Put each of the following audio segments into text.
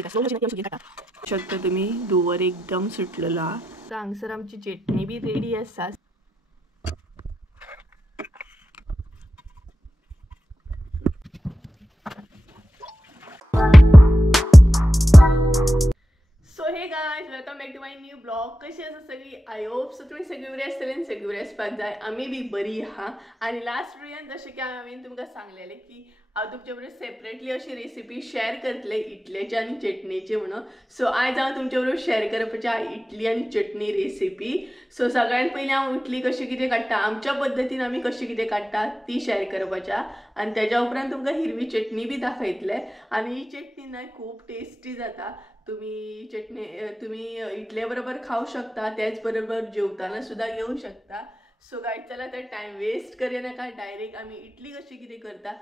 शकता तुम्ही धुवर एकदम सुटलेला हांगसर आमची चटणी बी रेडी आसा. So hey guys welcome back to my new blog. कशी आसा सगळी? आय होप सो तुम्ही सगळी बरी आसतली आनी सगळी बरी आसपाक जाय. आमी बी बरी आहा. आणि लास्ट व्हिडिओन जशें की हांवें तुमकां सांगलेलें की हांव तुमचे बरोबर सेपरेटली अशी रेसिपी शेअर करतले इडलेची आनी चटणीची म्हणून. सो आयज हांव तुमचे बरोबर शेअर करपाचें आहा इडली आनी चटणी रेसिपी. सो सगळ्यात पयलीं हांव इडली कशी कितें काडटा आमच्या पद्दतीन आमी कशी कितें काडटा ती शेअर करपाचें आहा. आनी तेज्या उपरांत तुमकां हिरवी चटणी बी दाखयतले. आनी ही चटणी न्हय खूब टेस्टी जाता. तुम्ही चटणी तुम्ही इडले बरोबर खाऊ शकता, त्याच बरोबर जेवताना सुद्धा घेऊ शकता. सो गाइस चला तर टाइम वेस्ट करूया नाका, डायरेक्ट आम्ही इडली कशी कितें करता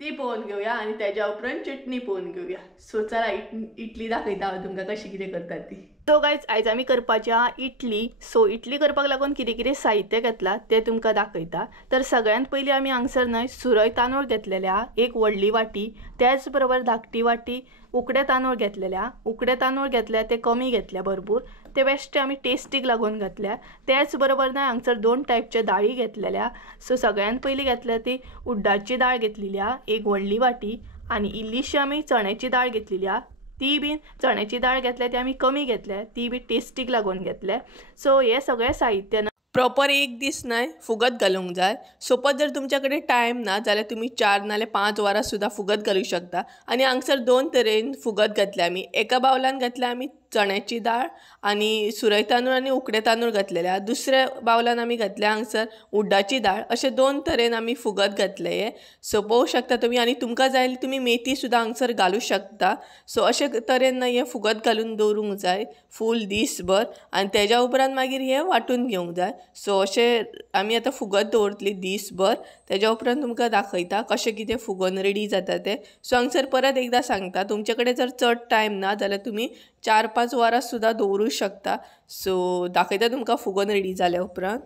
ती पळोवन घेऊया आणि त्याच्या उपरांत चटणी पळोवन घेऊया. सो चला इडली दाखयता हांव तुमकां कशी कितें करता ती. सो गाइस आयज आमी करपाची आहा इडली. सो इडली करपाक लागून कितें कितें साहित्य घेतला ते तुमकां दाखयता. तर सगळ्यात पयलीं आमी हांगसर न्हय सुरय तांदूळ घेतलेले आहा, एक व्हडली वाटी. त्याच बरोबर धाकटी वाटी उकडे तांदूळ घेतलेले आहा. उकडे तांदूळ घेतले ते कमी घेतले भरपूर, ते बेश्टे आमी टेस्टीक लागून घातल्या. त्याच बरोबर न्हय हांगसर 2 टायपचे दाळी घेतलेल्या. सो सगळ्यात पयलीं घेतल्या ती उड्डाची दाळ घेतलेली आहा, एक व्हडली वाटी. आनी इल्लीशी आमी चण्याची दाळ घेतलेली आहा, ती बी चण्याची दाळ घेतल्या ती आमी कमी घेतल्या, ती बी टेस्टीक लागून घेतल्या. सो हे सगळे साहित्य प्रॉपर एक दीस न्हय फुगत घालूंक जाय. सपोज जर तुमच्याकडे टायम ना जाल्यार तुम्ही 4 नाल्यार 5 वरां सुद्धा फुगत घालूं शकता. आणि हांगसर 2 तरेन फुगत घातल्या आमी. एका बावलान घातल्या आमी चण्याची दाळ आणि सुरय तांदूळ आणि उकडे तांदूळ घातलेले. दुसऱ्या बावलान आमी घातल्या हांगसर उड्डाची दाळ. अशे 2 तरेन आमी फुगत घातले हे. सो पळोवं शकता तुम्ही. आणि तुमकां जाय जाल्यार तुम्ही मेथी सुद्धा हांगसर घालूं शकता. सो अशे तरेन हे फुगत घालून दवरूंक जाय फूल दीसभर. आणि तेज्या उपरांत मागीर हे वाटून घेवंक जाय. सो अशे आमी आतां फुगत दवरतली दीसभर. तेज्या उपरांत तुमकां दाखयता कशें कितें फुगोन रेडी जाता तें. सो हांगसर परत एकदा सांगता, तुमचे कडेन जर चड टायम ना जाल्यार तुमी 4-5 वरां सुद्धा दवरूं शकता. सो दाखयता तुमकां फुगोन रेडी जाल्या उपरांत.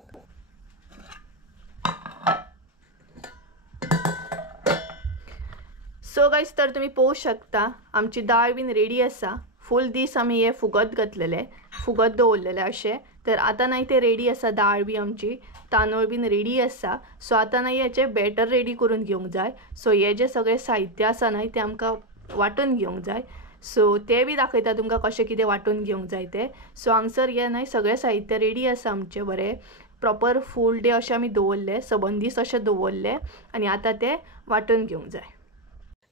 सो गाइस तर तुम्ही पळोवं शकता आमची दाळ बीन रेडी आसा. फूल दीस आमी हे फुगत घातलेले, फुगत दवरलेले अशें. तर आतां नाही ते रेडी आसा दाळ बी आमची, तांदूळ बीन रेडी आसा. सो आतां नाही हेचे बॅटर रेडी करून घेवंक जाय. सो हे जे सगळे साहित्य आसा न्हय ते आमकां वाटून घेवंक जाय. सो ते बी दाखयता तुमकां कशें कितें वाटून घेवंक जाय ते. सो हांगसर हे न्हय सगळे साहित्य रेडी आसा आमचे बरें प्रॉपर फूल डे अशें आमी दवरले, सबंद दीस अशें दवरले. आनी आतां ते वाटून घेवंक जाय.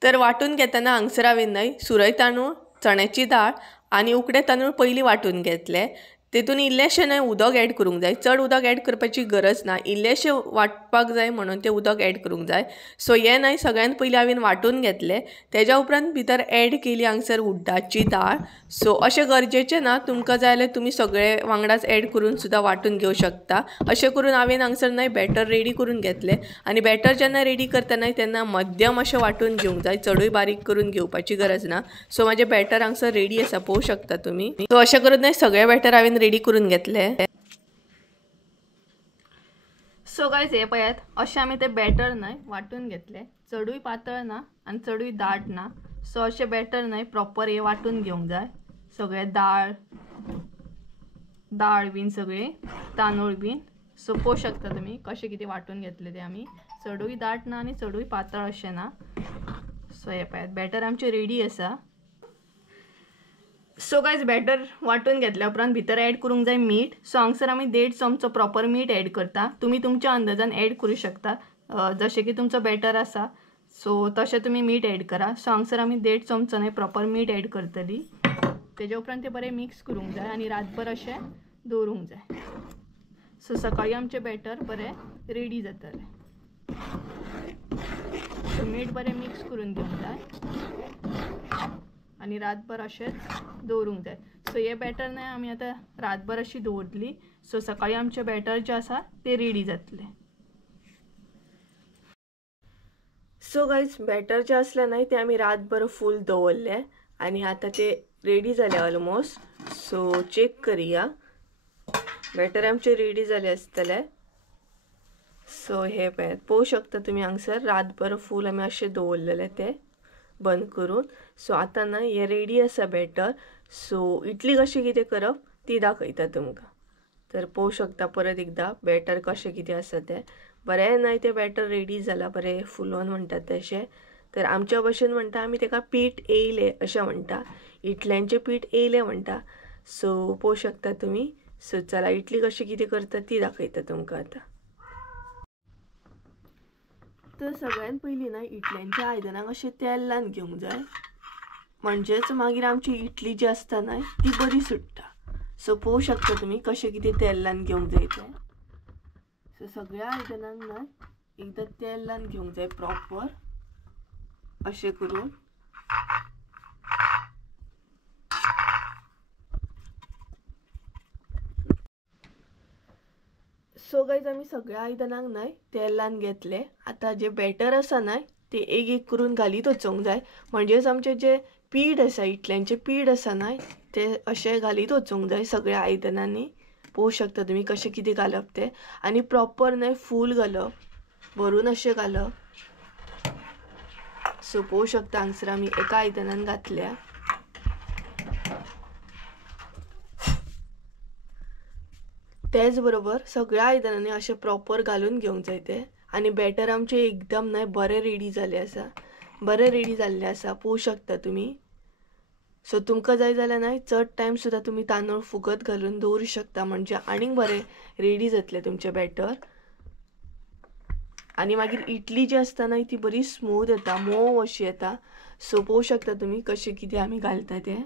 तर वाटून घेतना हांगसर हांवें न्हय सुरय तांदूळ, चण्याची दाळ आणि उकडे तांदूळ पयलीं वाटून घेतले. तेतून इल्लेशें न्हय उदक ऍड करूंक जाय. चड उदक ऍड करपाची गरज ना, इल्लेशें वाटपाक जाय म्हणून ते उदक ऍड करूंक जाय. सो हे न्हय सगळ्यात पयलीं हांवें वाटून घेतले. तेज्या उपरांत भितर ऍड केली हांगसर उड्डाची दाळ. सो अशें गरजेचें ना, तुमकां जाय जाल्यार तुमी सगळे वांगडाच ऍड करून सुद्धा वाटून घेवं शकता. अशें करून हांवें हांगसर न्हय बॅटर रेडी करून घेतले. आनी बॅटर जेन्ना रेडी करता न्हय तेन्ना मध्यम अशें वाटून घेवंक जाय, चडूय बारीक करून घेवपाची गरज ना. सो म्हाजें बॅटर हांगसर रेडी आसा पळोवं शकता तुमी. सो अशें करून न्हय सगळे बॅटर हांवें रेडी करून घेतले. सो गाइस हे पळयात अशें आमी ते बॅटर न्हय वाटून घेतले. चडूय पातळ ना आनी चडूय दाट ना. सो अशें बॅटर न्हय प्रॉपर हे वाटून घेवंक जाय. सगळे दाळ बीन सगळे तांदूळ बीन. सो पळोवं शकता तुमी कशें कितें वाटून घेतले ते आमी. चडूय दाट ना आनी चडूय पातळ अशें ना. सो हे पळयात बॅटर आमचें रेडी आसा. सो गाइस बॅटर वाटून घेतल्या उपरांत भितर ऍड करूंक जाय मीठ. सो हांगसर आमी 1.5 चमचो प्रॉपर मीठ ऍड करता. तुम्ही तुमच्या अंदाजान ऍड करूं शकता जशें की तुमचो बॅटर आसा सो तशें तुमी मीठ ऍड करा. सो हांगसर आमी 1.5 चमचो न्हय प्रॉपर मीठ ऍड करतली. तेज्या उपरांत ते बरें मिक्स करूंक जाय आनी रातभर अशें दवरूंक जाय. सो सकाळीं आमचें बॅटर बरें रेडी जातलें. सो मीठ बरें मिक्स करून घेवंक जाय आनी रातभर अशेंच दवरूंक जाय. सो हे बॅटर न्हय आमी आतां रातभर अशी दवरतली. सो सकाळीं आमचें बॅटर जें आसा तें रेडी जातलें. सो गाइस बॅटर जें आसलें न्हय तें आमी रातभर फूल दवरलें आनी आतां तें रेडी जालें ऑलमोस्ट. सो चेक करुया. बॅटर आमचें रेडी जालें आसतलें. सो हे पळयात पळोवं शकता तुमी हांगसर रातभर फूल आमी अशें दवरलेलें तें बंद करून. सो आतां ना हे रेडी आसा बॅटर. सो इडली कशी कितें करप ती दाखयता तुमकां. तर पळोवं शकता परत एकदा बॅटर कशें कितें आसा तें. बरें नाही तें बॅटर रेडी जालां, बरें फुलोन म्हणटात तशें. तर आमच्या भशेन म्हणटा आमी तेका पीठ येयलें अशें म्हणटा, इडल्यांचें पीठ येयलें म्हणटा. सो पळोवं शकता तुमी. सो चला इडली कशी कितें करता ती दाखयता तुमकां आतां. तर सगळ्यान पयलीं ना इडल्यांच्या आयदनाक अशें तेल लावन घेवंक जाय, म्हणजेच मागीर आमची इडली जी आसता न्हय ती बरी सुट्टा. सो पळोवं शकता तुमी कशें कितें तेल लावन घेवंक जाय तें. सो सगळ्या आयदनांक ना एकदां तेल लावन घेवंक जाय प्रॉपर अशें करून. सो गायज आमी सगळ्या आयदनांक न्हय तेल लावन घेतलें. आतां जे बॅटर आसा न्हय ते एक एक करून घालीत वचोंक जाय, म्हणजेच आमचें जें पीठ आसा इडल्यांचें पीठ आसा न्हय तें अशें घालीत वचोंक जाय सगळ्या आयदनांनी. पळोवं शकता तुमी कशें कितें घालप तें. आनी प्रॉपर न्हय फूल घालप, भरून अशें घालप. सो पळोवं शकता हांगसर आमी एका आयदनान घातल्या. तेच बरोबर सगळ्या आयदनांनी अशें प्रॉपर घालून घेवंक जाय तें. आनी बॅटर आमचें एकदम न्हय बरें रेडी जालें आसा, बरें रेडी जाल्लें आसा पळोवं शकता तुमी. सो तुमकां जाय जाल्यार न्हय चड टायम सुद्दां तुमी तांदूळ फुगत घालून दवरूं शकता, म्हणजे आनीक बरें रेडी जातलें तुमचें बॅटर. आनी मागीर इडली जी आसता न्हय ती बरी स्मूथ येता, मोव अशी येता. सो पळोवं शकता तुमी कशें कितें आमी घालता तें.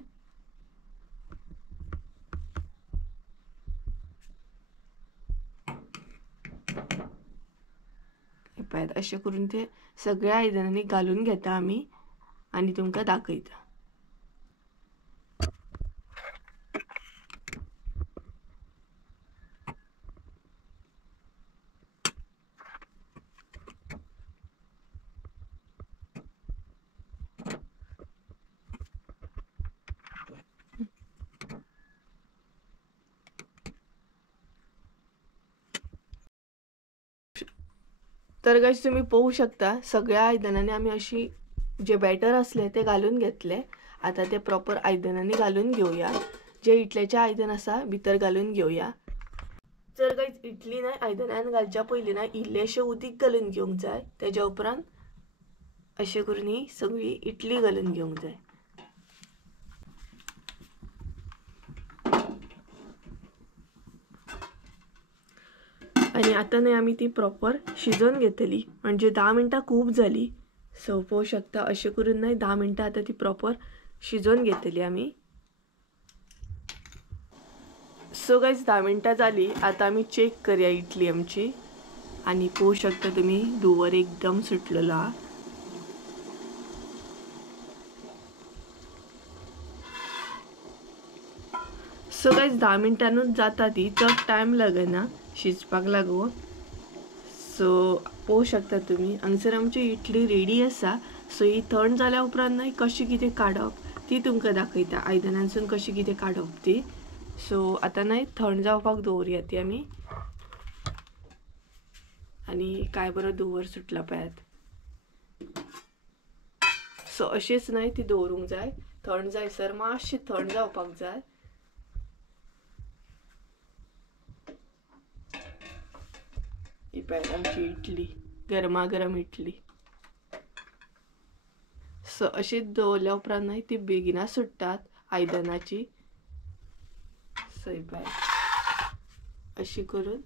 पळयात अशें करून ते सगळ्या आयदनांनी घालून घेता आमी आनी तुमकां दाखयता. तर गाइस तुम्ही पळोवं शकता सगळ्या आयदनांनी आमी अशी जे बॅटर असले ते घालून घेतले. आता ते प्रॉपर आयदनांनी घालून घेवया. जे इडल्याचे आयदन आसा भितर घालून घेवया. तर गाइस इडली ना आयदनान घालच्या पयलीं ना इल्लेशें उदीक घालून घेवंक जाय. तेज्या उपरांत अशें करून ही सगळी इडली घालून घेवंक जाय. आणि आता नाही आम्ही ती प्रॉपर शिजवून घेतली, म्हणजे 10 मिनटां खूप झाली. सो पळोवं शकता अशें करून नाही 10 मिनटां आता ती प्रॉपर शिजवून घेतली आमी. सो गाइस 10 मिनटां जाली. आता आमी चेक करूया इडली आमची. आणि पळोवं शकता तुम्ही धुंवर एकदम सुटलेलो हा. सो गाइस 10 मिनटांनूच जाता ती, चड टायम लागना शिजपाक लागून. सो पळोवं शकता तुम्ही हांगसर आमची इडली रेडी आसा. सो ही थंड जाल्या उपरांत नाही कशी कितें काडप ती तुमकां दाखयता, आयदनांसून कशी कितें काडप ती. सो आता नाही थंड जावपाक दवरया ती आमी. आणि काय बरो धुंवर सुटला पळयात. सो अशीच नाही ती दवरूंक जाय. थंड जायसर मातशी थंड जावपाक जाय. ही पळयात आमची इडली, गरमागरम इडली. सो अशीच दवरल्या उपरांत नाही ती बेगिना सुट्टात आयदनाची. सो ही पळयात अशी करून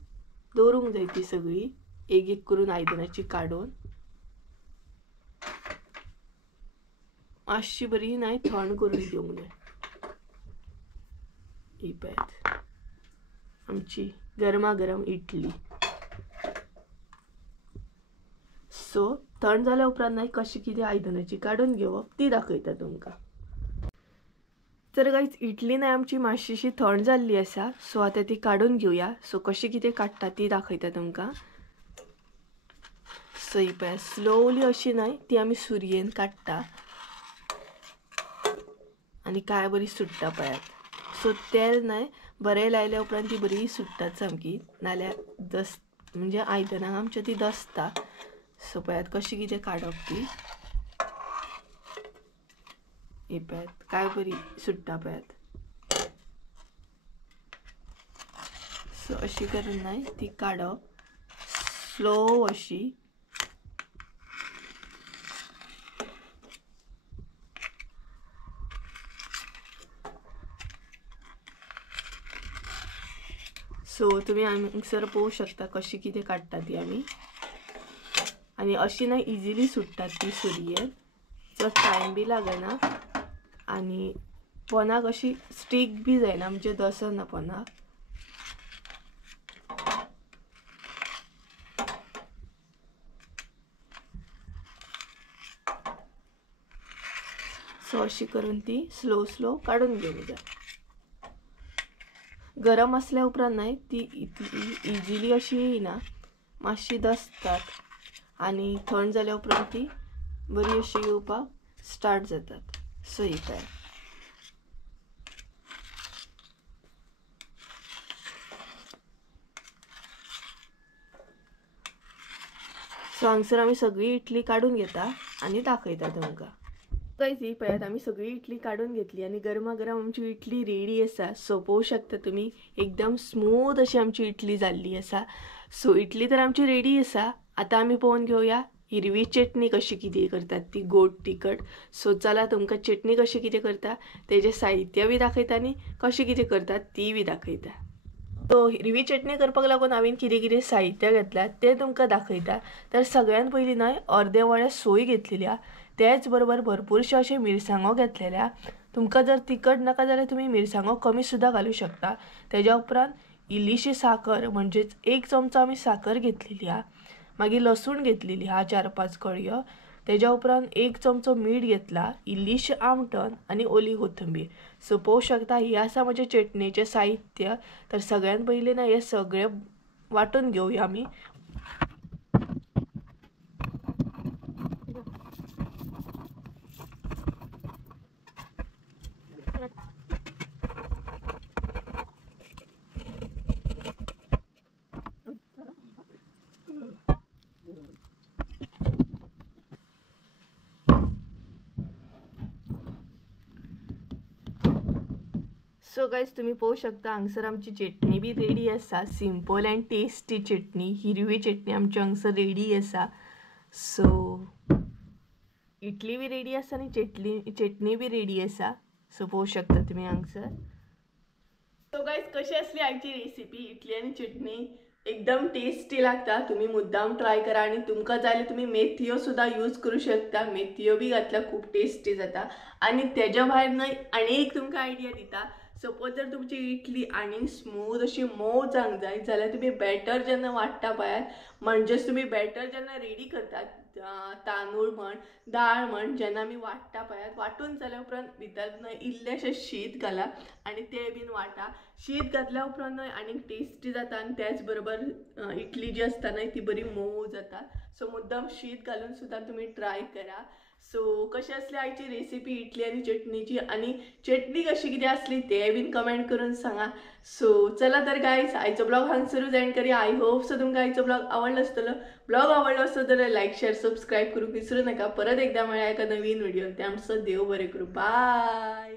दवरूंक जाय ती सगळी एक एक करून आयदनाची काडून. मातशी बरी नाही थंड करून घेवंक जाय. ही पळयात आमची गरमागरम इडली. सो थंड जाल्या उपरांत नाही कशी कितें आयदनाची काडून घेवप ती दाखयता तुमकां. तर गाइस इडली नाही आमची मातशीशी थंड जाल्ली आसा. सो आता ती काडून घेवया. सो कशी कितें काडटा ती दाखयता तुमकां. सो ही पळयात स्लोली अशी नाही ती आमी सुरयेन काडटा आणि काय बरी सुट्टा पळयात. सो तेल नाही बरें लायल्या उपरांत ती बरी सुट्टात सामकी, नाल्यार म्हणजे आयदनाक आमच्या ती दसता. सो पळयात कशी कितें काडप ती. हे पळयात काय बरी सुट्टा पळयात. सो अशी करून नाही ती काढप स्लो अशी. सो तुम्ही हांगसर पळोवंक शकता कशी कितें काडटा ती आमी. आणि अशी ना इजिली सुट्टात ती सुरयेन. चड टायम बी लागना आणि पोनाक अशी स्टीक बी जायना म्हणजे दसना पोनाक. सो अशी करून ती स्लो स्लो काढून घेवंक जाय. गरम असल्या उपरांत नाही ती इतली इजिली अशी येयना, मातशी दसतात आणि थंड जाल्या उपरांत ती बरी अशी येवपाक स्टार्ट जातात. सो ही काय सो हांगसर आमी सगळी इडली काढून घेता आणि दाखयता तुमकां. गाइस ही पळयात आमी सगळी इडली काढून घेतली आणि गरमागरम आमची इडली रेडी आसा. सो पळोवंक शकता तुम्ही एकदम स्मूथ अशी आमची इडली जाल्ली आसा. सो इडली तर आमची रेडी आसा. आता आमी पळोवन घेवया हिरवी चटणी कशी कितें करतात ती गोड तिखट. सो चला तुमकां चटणी कशी कितें करता तेजे साहित्य बी दाखयता आनी कशी कितें करतात ती बी दाखयता. सो हिरवी चटणी करपाक लागून हांवें कितें कितें साहित्य घेतला ते तुमकां दाखयता. तर सगळ्यात पयलीं न्हय अर्दे वळे सोय घेतलेल्या, त्याच बरोबर भरपूरशे अशे मिरसांगो घेतलेल्या. तुमकां जर तिखट नाका जाल्यार तुमी मिरसांगो कमी सुद्दां घालूं शकता. तेज्या उपरांत इल्लीशी साखर म्हणजेच 1 चमचो आमी साखर घेतलेली हा. मागीर लसूण घेतलेली हा 4-5 कळयो. तेज्या उपरांत 1 चमचो मीठ घेतला, इल्लीशी आमटण आणि ओली कोथंबीर. सो पळोवंक शकता ही आसा म्हजे चटणीचे साहित्य. तर सगळ्यात पयलीं ना हे सगळे वाटून घेवया आमी. सो गाइस तुम्ही पळोवंक शकता हांगसर आमची चटणी बी रेडी आसा. सिंपल अँड टेस्टी चटणी, हिरवी चटणी आमची हांगसर रेडी आसा. सो इडली बी रेडी आसा आणि चटणी बी रेडी आसा. सो पळोवंक शकता तुम्ही हांगसर. सो गाइस कशी असली आयची रेसिपी इडली आणि चटणी एकदम टेस्टी लागता. तुम्ही मुद्दाम ट्राय करा आणि तुमकां जाय तुम्ही मेथयो सुद्धा यूज करू शकता. मेथयो बी घातल्यार खूप टेस्टी जाता. आणि तेज्या भायर न्हय आनी एक तुमकां आयडिया दिता. सपोज जर तुमची इडली आनी स्मूथ अशी मोव जावंक जाय जाल्यार तुम्ही बॅटर जेन्ना वाडटा पळयात, म्हणजेच तुम्ही बॅटर जेन्ना रेडी करतात तांदूळ म्हण दाळ म्हण जेन्ना आमी वाडटा पळयात, वाटून जाल्या उपरांत भितर इल्लेशें शीत घाला आणि ते बीन वाटा. शीत घातल्या उपरांत न्हय आनीक टेस्टी जाता आणि त्याच बरोबर इडली जी आसता न्हय ती बरी मोव जाता. सो मुद्दाम शीत घालून सुद्दां तुम्ही ट्राय करा. सो कशी असली आयची रेसिपी इडली आणि चटणीची आणि चटणी कशी कितें असली ते बीन कमेंट करून सांगा. सो चला तर गाइस आयचो ब्लॉग हांगसरूच एंड करूया. आय होप सो तुमकां आयचो ब्लॉग आवडलो आसतलो. ब्लॉग आवडलो आसत तर लाईक शेअर सबस्क्राईब करूंक विसरू नका. परत एकदा मेळ्या एका नवीन व्हिडिओ. ते आमचं देव बरें करूं. बाय.